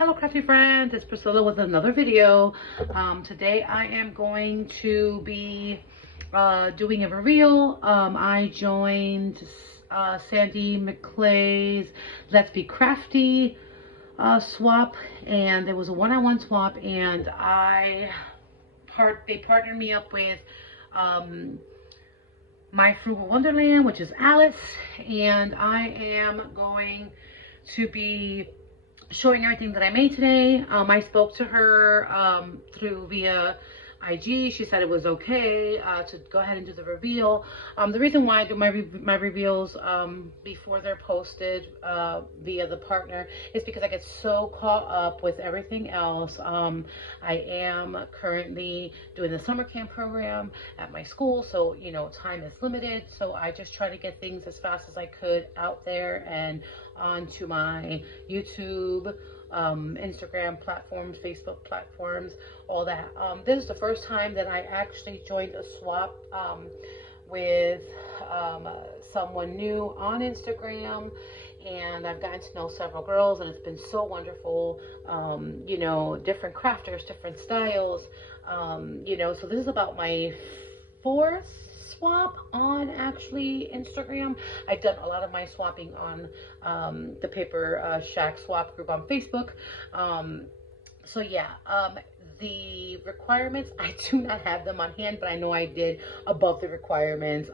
Hello crafty friends, it's Priscilla with another video. Today I am going to be doing a reveal. I joined Sandy McClay's Let's Be Crafty swap, and there was a one-on-one swap, and they partnered me up with My Frugal Wonderland, which is Alice, and I am going to be showing everything that I made today. I spoke to her via IG. She said it was okay to go ahead and do the reveal. The reason why I do my reveals before they're posted via the partner is because I get so caught up with everything else. I am currently doing the summer camp program at my school, so you know, time is limited, so I just try to get things as fast as I could out there and onto my YouTube, Instagram platforms, Facebook platforms, all that. This is the first time that I actually joined a swap with someone new on Instagram, and I've gotten to know several girls, and it's been so wonderful. You know, different crafters, different styles, you know, so this is about my fourth swap on actually Instagram. I've done a lot of my swapping on the Paper Shack swap group on Facebook. So yeah, the requirements, I do not have them on hand, but I know I did above the requirements.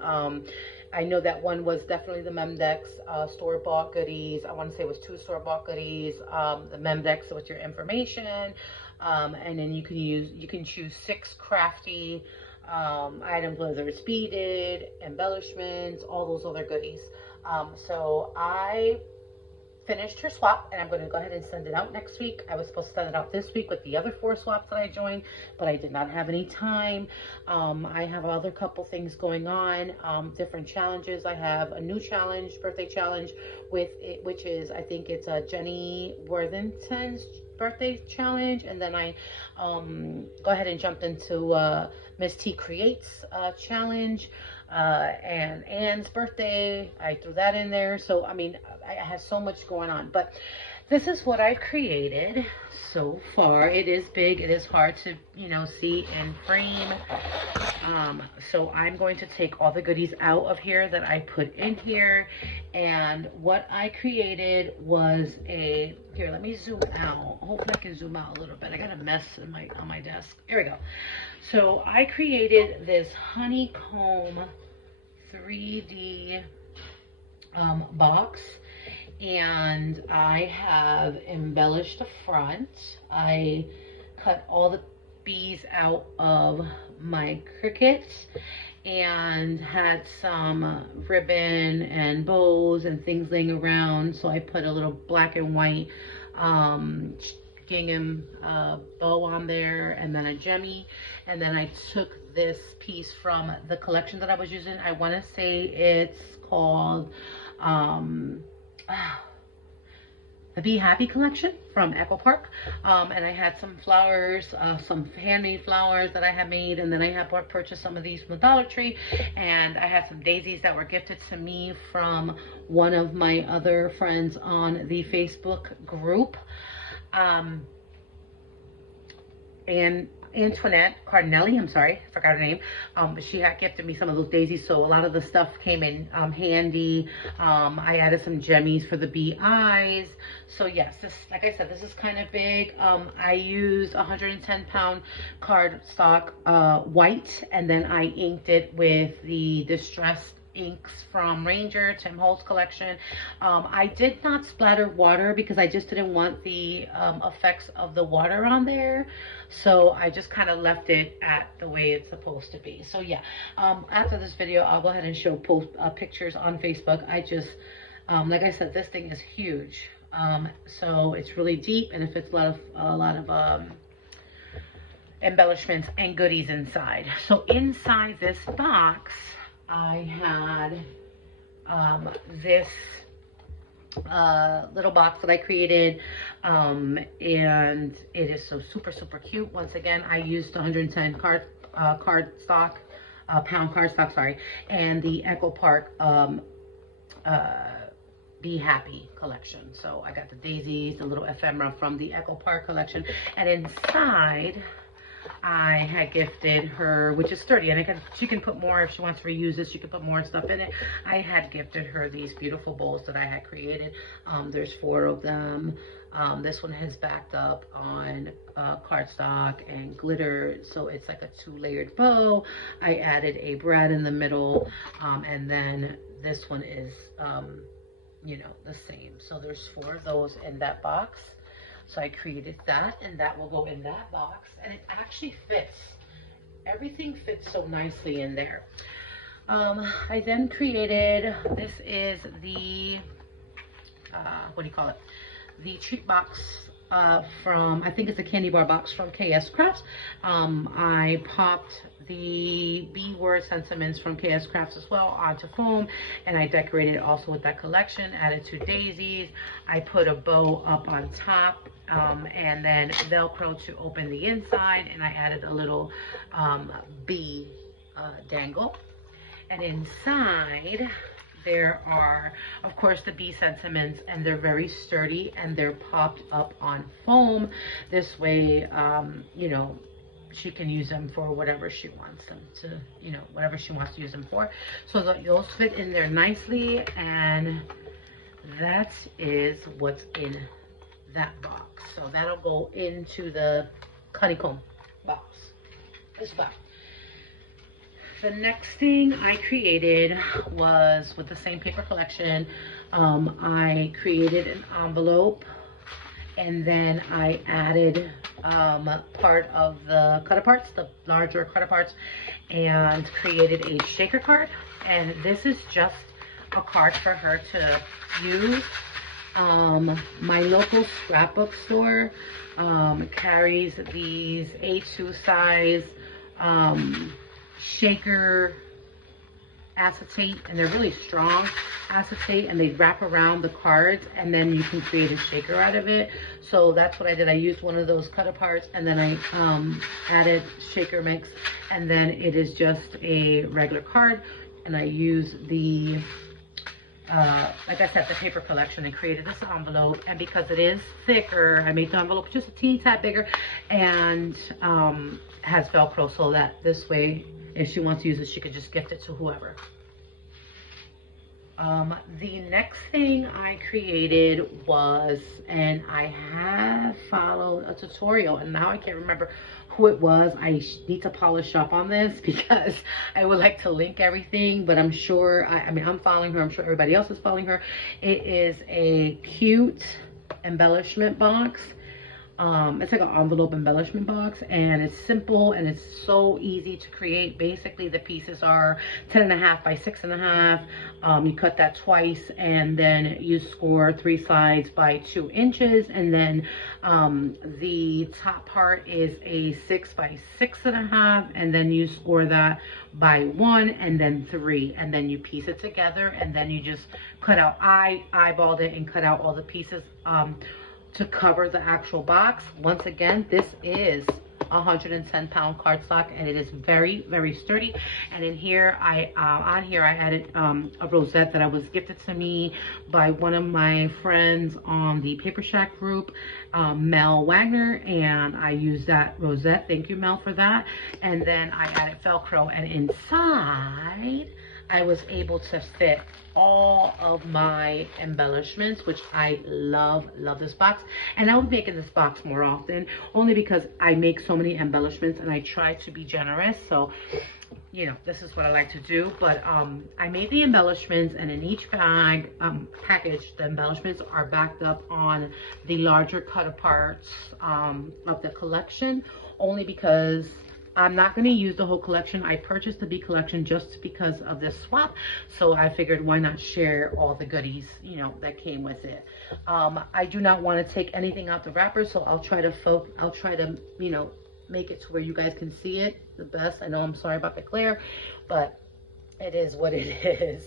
I know that one was definitely the Memdex store-bought goodies. I want to say it was 2 store-bought goodies, the Memdex with your information, and then you can choose 6 crafty items, whether it's beaded, embellishments, all those other goodies. So I finished her swap, and I'm going to go ahead and send it out next week. I was supposed to send it out this week with the other 4 swaps that I joined, but I did not have any time. I have other couple things going on, different challenges. I have a new challenge, birthday challenge with it, which is, I think it's Jenny Worthington's birthday challenge, and then I go ahead and jumped into Miss T Creates challenge, and Anne's birthday, I threw that in there. So I mean, I have so much going on, but this is what I've created so far. It is big, it is hard to, you know, see in frame. So I'm going to take all the goodies out of here that I put in here, and what I created was here, let me zoom out. Hopefully I can zoom out a little bit. I got a mess on my desk. Here we go. So I created this honeycomb 3D box, and I have embellished the front. I cut all the bees out of my crickets and had some ribbon and bows and things laying around, so I put a little black and white gingham bow on there, and then a gemmy, and then I took this piece from the collection that I was using. I want to say it's called the Be Happy collection from Echo Park, and I had some flowers, some handmade flowers that I had made, and then I had purchased some of these from the Dollar Tree, and I had some daisies that were gifted to me from one of my other friends on the Facebook group, and Antoinette Cardinelli, I'm sorry, I forgot her name. She had gifted me some of those daisies, so a lot of the stuff came in handy. I added some gemmies for the bee eyes. So yes, this, like I said, this is kind of big. I used 110-pound cardstock white, and then I inked it with the distressed inks from Ranger, Tim Holtz collection. I did not splatter water because I just didn't want the effects of the water on there, so I just kind of left it at the way it's supposed to be. So yeah, after this video I'll go ahead and show pictures on Facebook. I just like I said, this thing is huge, so it's really deep, and it fits a lot of embellishments and goodies inside. So inside this box I had this little box that I created, and it is so super cute. Once again, I used 110 pound cardstock, sorry, and the Echo Park Be Happy collection. So I got the daisies, the little ephemera from the Echo Park collection. And inside, I had gifted her, which is sturdy, and she can put more if she wants to reuse this. She can put more stuff in it. I had gifted her these beautiful bowls that I had created. There's 4 of them. This one has backed up on cardstock and glitter, so it's like a 2-layered bow. I added a brad in the middle, and then this one is, you know, the same. So there's 4 of those in that box. So I created that, and that will go in that box, and it actually fits. Everything fits so nicely in there. I then created, this is the, what do you call it? The treat box from, I think it's a candy bar box from KS Crafts. I popped the B-word sentiments from KS Crafts as well onto foam, and I decorated also with that collection, added 2 daisies. I put a bow up on top, and then Velcro to open the inside, and I added a little bee dangle. And inside there are, of course, the bee sentiments, and they're very sturdy, and they're popped up on foam. This way, you know, she can use them for whatever she wants them to, you know, whatever she wants to use them for. So those fit in there nicely, and that is what's in that box. So that'll go into the honeycomb box. This box. The next thing I created was with the same paper collection. I created an envelope, and then I added part of the cut aparts, the larger cut aparts, and created a shaker card. And this is just a card for her to use. My local scrapbook store carries these A2 size shaker acetate, and they're really strong acetate, and they wrap around the cards, and then you can create a shaker out of it. So that's what I did. I used one of those cut aparts, and then I added shaker mix, and then it is just a regular card. And I use the like I said, the paper collection, and created this envelope. And because it is thicker, I made the envelope just a teeny tad bigger, and has Velcro, so that this way, if she wants to use it, she could just gift it to whoever. The next thing I created was, and I have followed a tutorial, and now I can't remember who it was. I need to polish up on this because I would like to link everything, but I'm sure, I mean, I'm following her. I'm sure everybody else is following her. It is a cute embellishment box. It's like an envelope embellishment box, and it's simple, and it's so easy to create. Basically, the pieces are 10.5 by 6.5. You cut that twice, and then you score 3 sides by 2 inches, and then the top part is a 6 by 6.5, and then you score that by 1, and then 3, and then you piece it together, and then you just cut out. I eyeballed it and cut out all the pieces to cover the actual box. Once again, this is 110-pound cardstock, and it is very, very sturdy. And in here, on here I added a rosette that was gifted to me by one of my friends on the Paper Shack group, Mel Wagner, and I used that rosette. Thank you, Mel, for that. And then I added Velcro, and inside I was able to fit all of my embellishments, which I love this box. And I would make in this box more often, only because I make so many embellishments and I try to be generous. So, you know, this is what I like to do. But I made the embellishments, and in each bag package, the embellishments are backed up on the larger cut aparts of the collection, only because I'm not going to use the whole collection. I purchased the B collection just because of this swap. So I figured, why not share all the goodies, you know, that came with it. I do not want to take anything out the wrapper, so I'll try to, you know, make it to where you guys can see it the best. I know, I'm sorry about the glare, but it is what it is.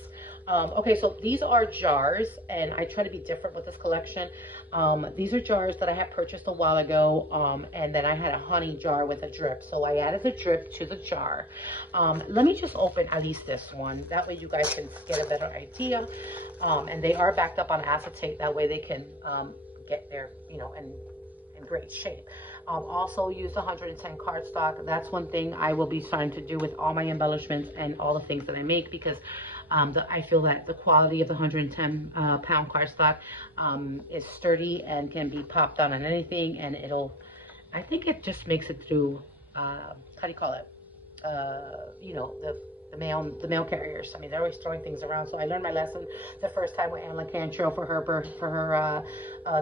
Okay, so these are jars, and I try to be different with this collection. These are jars that I had purchased a while ago, and then I had a honey jar with a drip. So I added the drip to the jar. Let me just open at least this one. That way you guys can get a better idea. And they are backed up on acetate. That way they can get their, you know, in great shape. Also use 110 cardstock. That's one thing I will be starting to do with all my embellishments and all the things that I make, because I feel that the quality of the 110 pound cardstock is sturdy and can be popped on anything, and I think it just makes it through, how do you call it? You know, the mail carriers. I mean, they're always throwing things around. So I learned my lesson the first time with Anne LaCantrell for her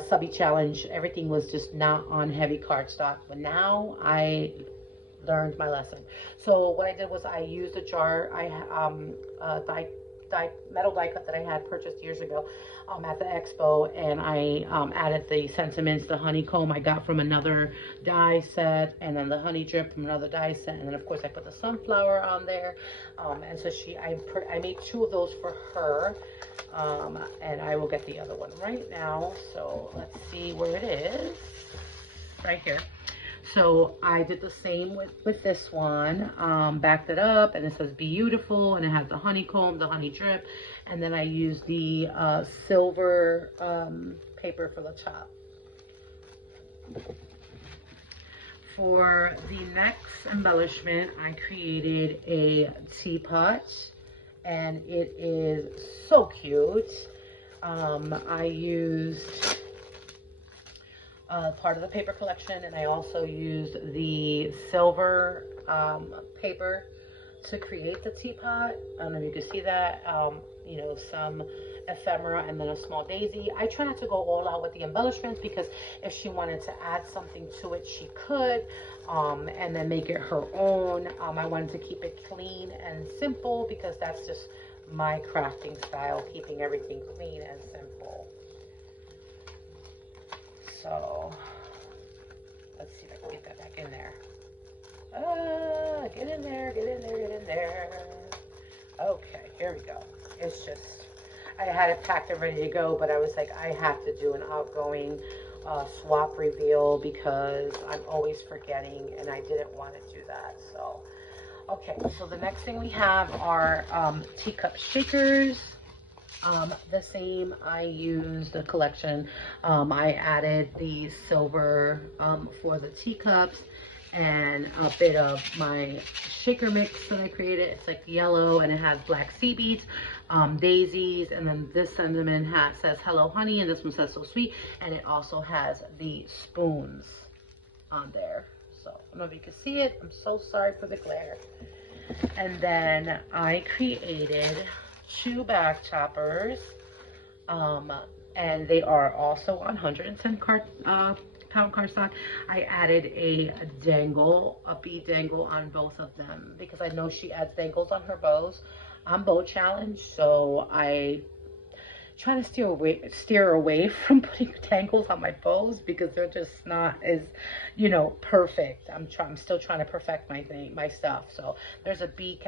subby challenge. Everything was just not on heavy cardstock. But now I learned my lesson. So what I did was I used a jar. Metal die cut that I had purchased years ago at the expo, and I added the sentiments, the honeycomb I got from another die set, and then the honey drip from another die set, and then of course I put the sunflower on there, and so I made 2 of those for her, and I will get the other one right now. So let's see where it is. Right here. So I did the same with this one, backed it up, and it says beautiful, and it has the honeycomb, the honey drip, and then I used the silver paper for the top. For the next embellishment, I created a teapot, and it is so cute. I used part of the paper collection, and I also used the silver paper to create the teapot. I don't know if you can see that. You know, some ephemera and then a small daisy. I try not to go all out with the embellishments, because if she wanted to add something to it, she could, and then make it her own. I wanted to keep it clean and simple, because that's just my crafting style, keeping everything clean and simple. So let's see if I can get that back in there. Get in there, get in there, get in there. Okay, here we go. It's just, I had it packed and ready to go, but I was like, I have to do an outgoing swap reveal, because I'm always forgetting, and I didn't want to do that. So, okay, so the next thing we have are teacup shakers. The same, I used the collection. I added the silver for the teacups, and a bit of my shaker mix that I created. It's like yellow, and it has black sea beads, daisies, and then this sentiment hat says hello honey, and this one says so sweet, and it also has the spoons on there. So I don't know if you can see it. I'm so sorry for the glare. And then I created 2 back choppers, and they are also on 110 pound cardstock. I added a bead dangle on both of them, because I know she adds dangles on her bows. I'm bow challenged, so I try to steer away from putting tangles on my bows, because they're just not as, you know, perfect. I'm still trying to perfect my stuff. So there's a bee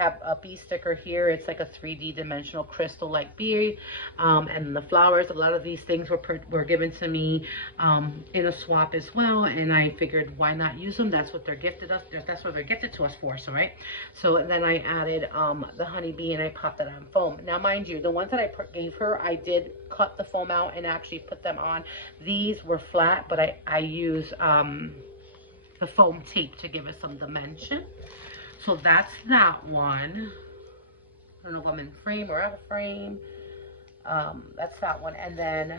sticker here. It's like a 3D dimensional crystal like bee, and the flowers. A lot of these things were given to me in a swap as well, and I figured why not use them. That's what they're gifted us. That's what they're gifted to us for. So right. So then I added the honeybee, and I popped it on foam. Now mind you, the ones that I gave her, I did cut the foam out and actually put them on. These were flat, but I used the foam tape to give it some dimension. So that's that one. I don't know if I'm in frame or out of frame. That's that one. And then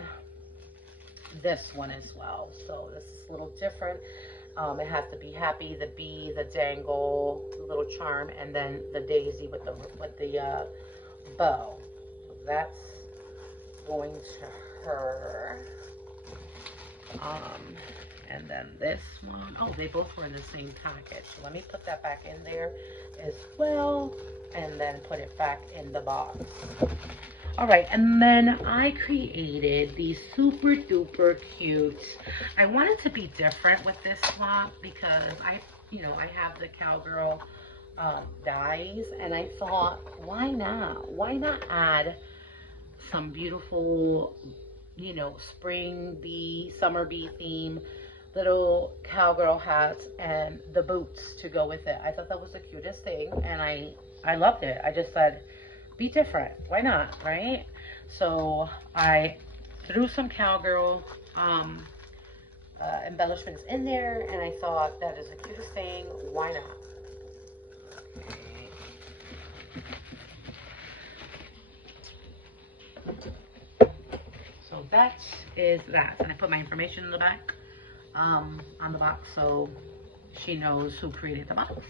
this one as well. So this is a little different. It has to be happy, the bee, the dangle, the little charm, and then the daisy with the bow. So that's going to her. And then this one, oh, they both were in the same package. So let me put that back in there as well, and then put it back in the box. All right, and then I created these super duper cute. I wanted to be different with this swap, because I have the cowgirl dies, and I thought, why not add some beautiful, you know, spring bee, summer bee theme, little cowgirl hats, and the boots to go with it. I thought that was the cutest thing, and I loved it. I just said, be different. Why not, right? So I threw some cowgirl embellishments in there, and I thought that is the cutest thing. Why not? So that is that, and I put my information in the back, on the box, so she knows who created the box.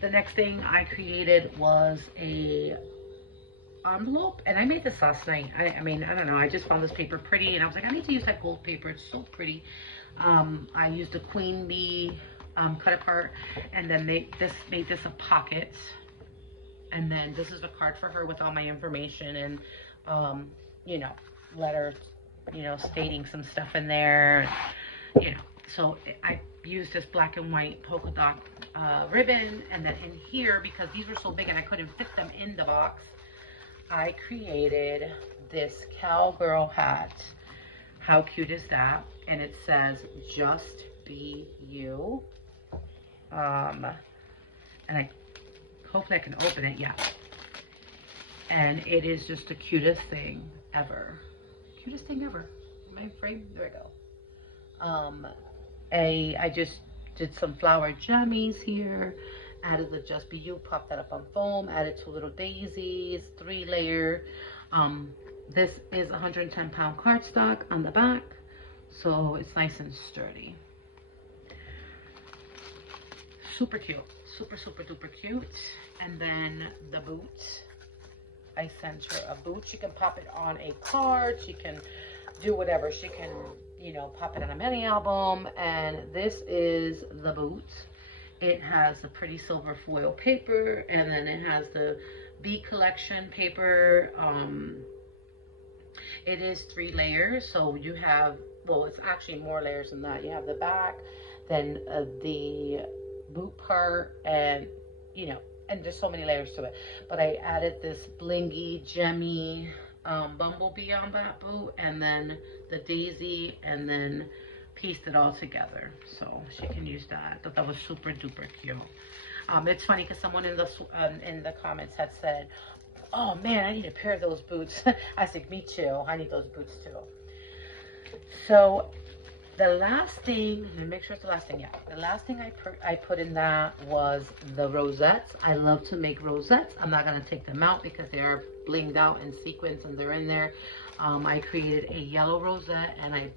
The next thing I created was a envelope, and I made this last night. I mean, I don't know, I just found this paper pretty, and I was like, I need to use that gold paper. It's so pretty. I used a queen bee cut apart, and then made this a pocket, and then this is a card for her with all my information, and you know, letters, you know, stating some stuff in there, you know. So I used this black and white polka dot ribbon, and then in here, because these were so big and I couldn't fit them in the box, I created this cowgirl hat. How cute is that? And it says, just be you. And hopefully I can open it, yeah. And it is just the cutest thing ever. Cutest thing ever. My frame, there we go. I just did some flower jammies here, added the Just Be You, popped that up on foam, added 2 little daisies, 3 layer. This is 110-pound cardstock on the back, so it's nice and sturdy. Super cute, super duper cute. And then the boot, I sent her a boot. She can pop it on a card, she can do whatever. She can, you know, pop it on a mini album. And this is the boot. It has the pretty silver foil paper, and then it has the Bee Collection paper. It is 3 layers, so you have, well, it's actually more layers than that. You have the back, then the boot part, and you know, and there's so many layers to it. But I added this blingy, gemmy bumblebee on that boot, and then the daisy, and then pieced it all together, so she can use that. I thought that was super duper cute. It's funny because someone in the comments had said, oh man, I need a pair of those boots. I said, me too, I need those boots too. So the last thing, let me make sure it's the last thing, yeah. The last thing I put in that was the rosettes. I love to make rosettes. I'm not gonna take them out because they are blinged out in sequins and they're in there. I created a yellow rosette, and I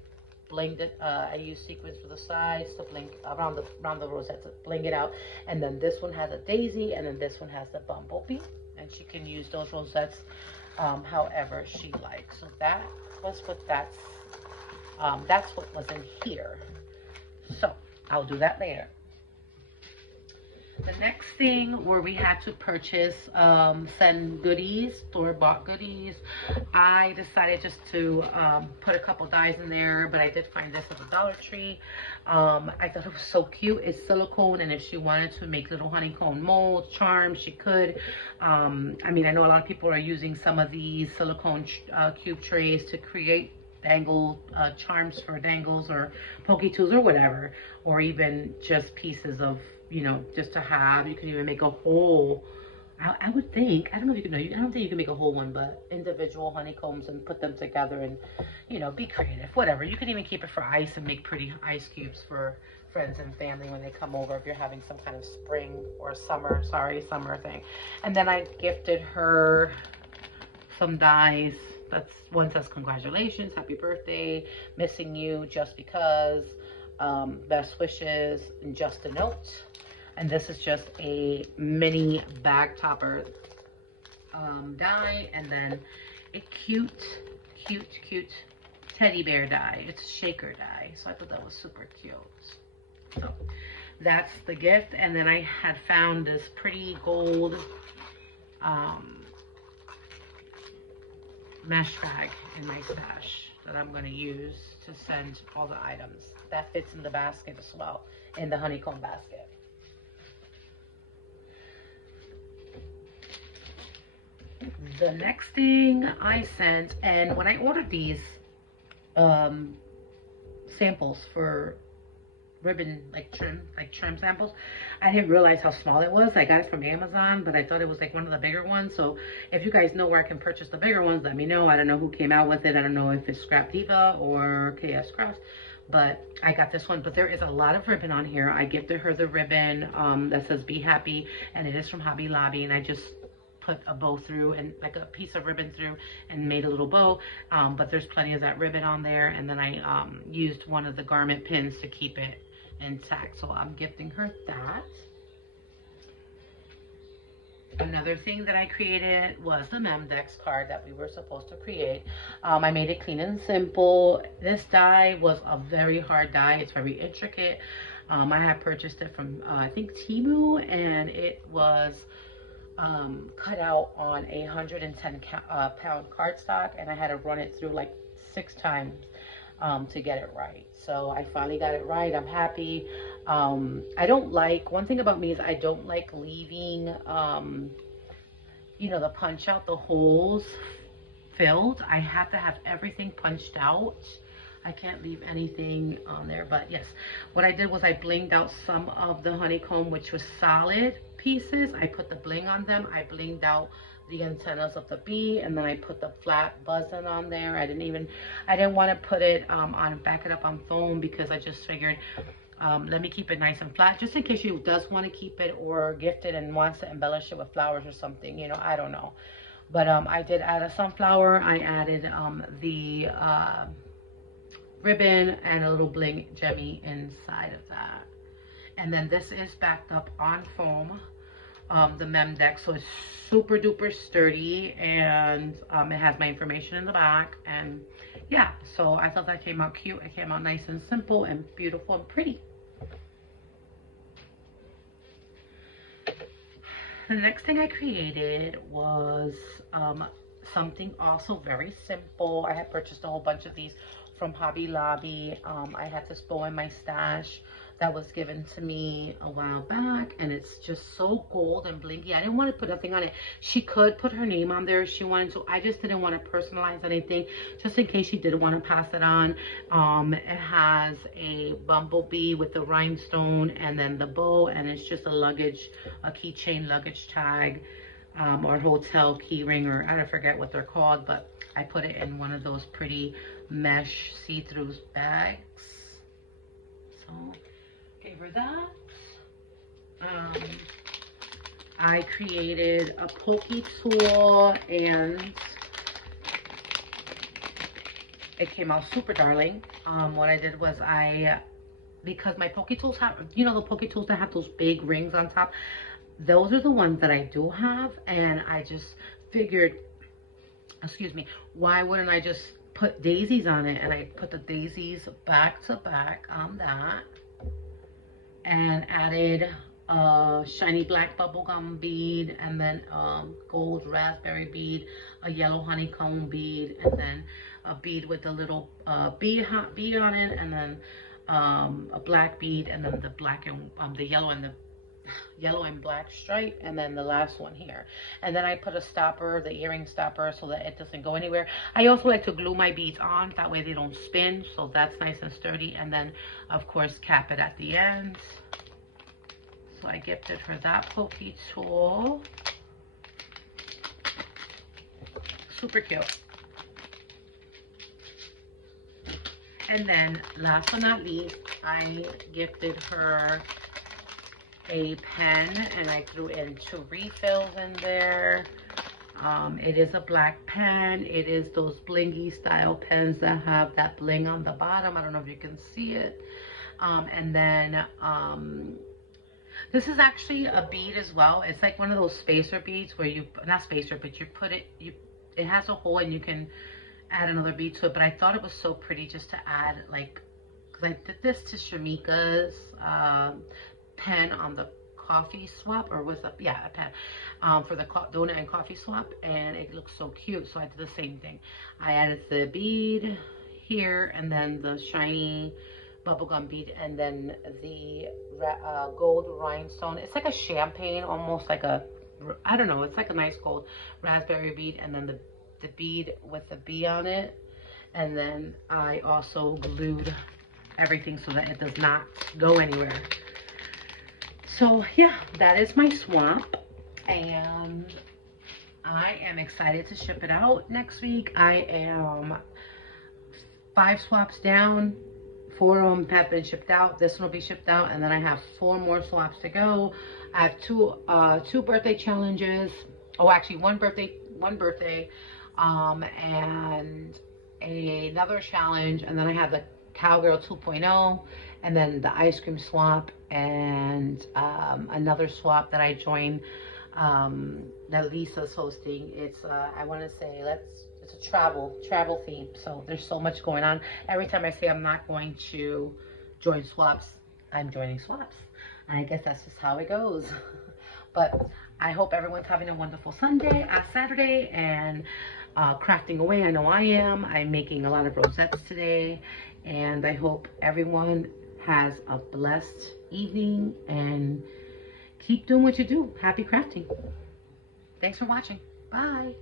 blinged it. I used sequins for the sides to bling around the rosette to bling it out. And then this one has a daisy, and then this one has the bumblebee, and she can use those rosettes however she likes. So that was what that's what was in here. So I'll do that later. The next thing where we had to purchase, send goodies, store-bought goodies, I decided just to put a couple dies in there, but I did find this at the Dollar Tree. I thought it was so cute. It's silicone, and if she wanted to make little honeycomb molds, charms, she could. I mean, I know a lot of people are using some of these silicone cube trays to create dangle charms for dangles or pokey tools or whatever, or even just pieces of, you know, just to have. You can even make a whole, I would think, I don't know if you can, no, I don't think you can make a whole one, but individual honeycombs and put them together and, you know, be creative, whatever. You can even keep it for ice and make pretty ice cubes for friends and family when they come over, if you're having some kind of spring or summer thing. And then I gifted her some dies. That's one says congratulations, happy birthday, missing you, just because, best wishes, and just a note. And this is just a mini bag topper die, and then a cute teddy bear die. It's a shaker die, so I thought that was super cute. So that's the gift. And then I had found this pretty gold mesh bag in my stash that I'm going to use to send all the items. That fits in the basket as well, in the honeycomb basket. The next thing I sent, and when I ordered these um, samples for ribbon, like trim samples, I didn't realize how small it was. I got it from Amazon, but I thought it was like one of the bigger ones. So if you guys know where I can purchase the bigger ones, let me know. I don't know who came out with it. I don't know if it's Scrap Diva or KS Crafts, but I got this one. But there is a lot of ribbon on here. I gifted her the ribbon that says Be Happy, and it is from Hobby Lobby, and I just put a bow through and like a piece of ribbon through and made a little bow, but there's plenty of that ribbon on there. And then I used one of the garment pins to keep it intact, so I'm gifting her that. Another thing that I created was the Memdex card that we were supposed to create. I made it clean and simple. This die was a very hard die. It's very intricate. I had purchased it from I think Temu, and it was cut out on a 110 pound cardstock, and I had to run it through like 6 times to get it right. So I finally got it right. I'm happy. I don't like, one thing about me is I don't like leaving you know, the punch out, the holes filled. I have to have everything punched out. I can't leave anything on there. But yes, what I did was I blinged out some of the honeycomb, which was solid pieces. I put the bling on them. I blinged out the antennas of the bee, and then I put the flat buzzing on there. I didn't want to put it back it up on foam, because I just figured let me keep it nice and flat, just in case she does want to keep it or gift it and wants to embellish it with flowers or something, you know, I don't know. But I did add a sunflower. I added the ribbon and a little bling gemmy inside of that. And then this is backed up on foam, the Memdex, so it's super duper sturdy, and it has my information in the back. And yeah, so I thought that came out cute. It came out nice and simple and beautiful and pretty. The next thing I created was something also very simple. I had purchased a whole bunch of these from Hobby Lobby. I had this bow in my stash that was given to me a while back, and it's just so gold and blinky. I didn't want to put nothing on it. She could put her name on there if she wanted to. I just didn't want to personalize anything, just in case she did want to pass it on. It has a bumblebee with the rhinestone, and then the bow, and it's just a luggage, a keychain luggage tag, or hotel key ring, or I don't forget what they're called, but I put it in one of those pretty mesh see-through bags. So gave her that. I created a pokey tool, and it came out super darling. What I did was because my pokey tools have, you know, the pokey tools that have those big rings on top, those are the ones that I do have, and I just figured, excuse me, why wouldn't I just put daisies on it? And I put the daisies back to back on that, and added a shiny black bubblegum bead, and then gold raspberry bead, a yellow honeycomb bead, and then a bead with a little bead on it, and then a black bead, and then the black and the yellow and black stripe, and then the last one here. And then I put a stopper, the earring stopper, so that it doesn't go anywhere. I also like to glue my beads on, that way they don't spin, so that's nice and sturdy. And then of course cap it at the ends. So I gifted her that pokey tool. Super cute. And then last but not least, I gifted her a pen, and I threw in 2 refills in there. It is a black pen. It is those blingy style pens that have that bling on the bottom. I don't know if you can see it. And then this is actually a bead as well. It's like one of those spacer beads where you, not spacer, but you put it, it has a hole and you can add another bead to it. But I thought it was so pretty just to add, like, because I did this to Shamika's pen on the coffee swap, or was a pen for the donut and coffee swap, and it looks so cute. So I did the same thing. I added the bead here, and then the shiny bubblegum bead, and then the gold rhinestone. It's like a champagne, almost like a I don't know, it's like a nice gold raspberry bead, and then the bead with the bee on it. And then I also glued everything so that it does not go anywhere. So yeah, that is my swap, and I am excited to ship it out next week. I am 5 swaps down. 4 of them have been shipped out. This one will be shipped out, and then I have 4 more swaps to go. I have two birthday challenges. Oh, actually one birthday, and another challenge, and then I have the Cowgirl 2.0, and then the ice cream swap, and another swap that I joined that Lisa's hosting. It's I want to say it's a travel theme. So there's so much going on. Every time I say I'm not going to join swaps, I'm joining swaps. And I guess that's just how it goes. But I hope everyone's having a wonderful Saturday, and crafting away. I know I am. I'm making a lot of rosettes today, and I hope everyone has a blessed evening and keep doing what you do. Happy crafting. Thanks for watching. Bye.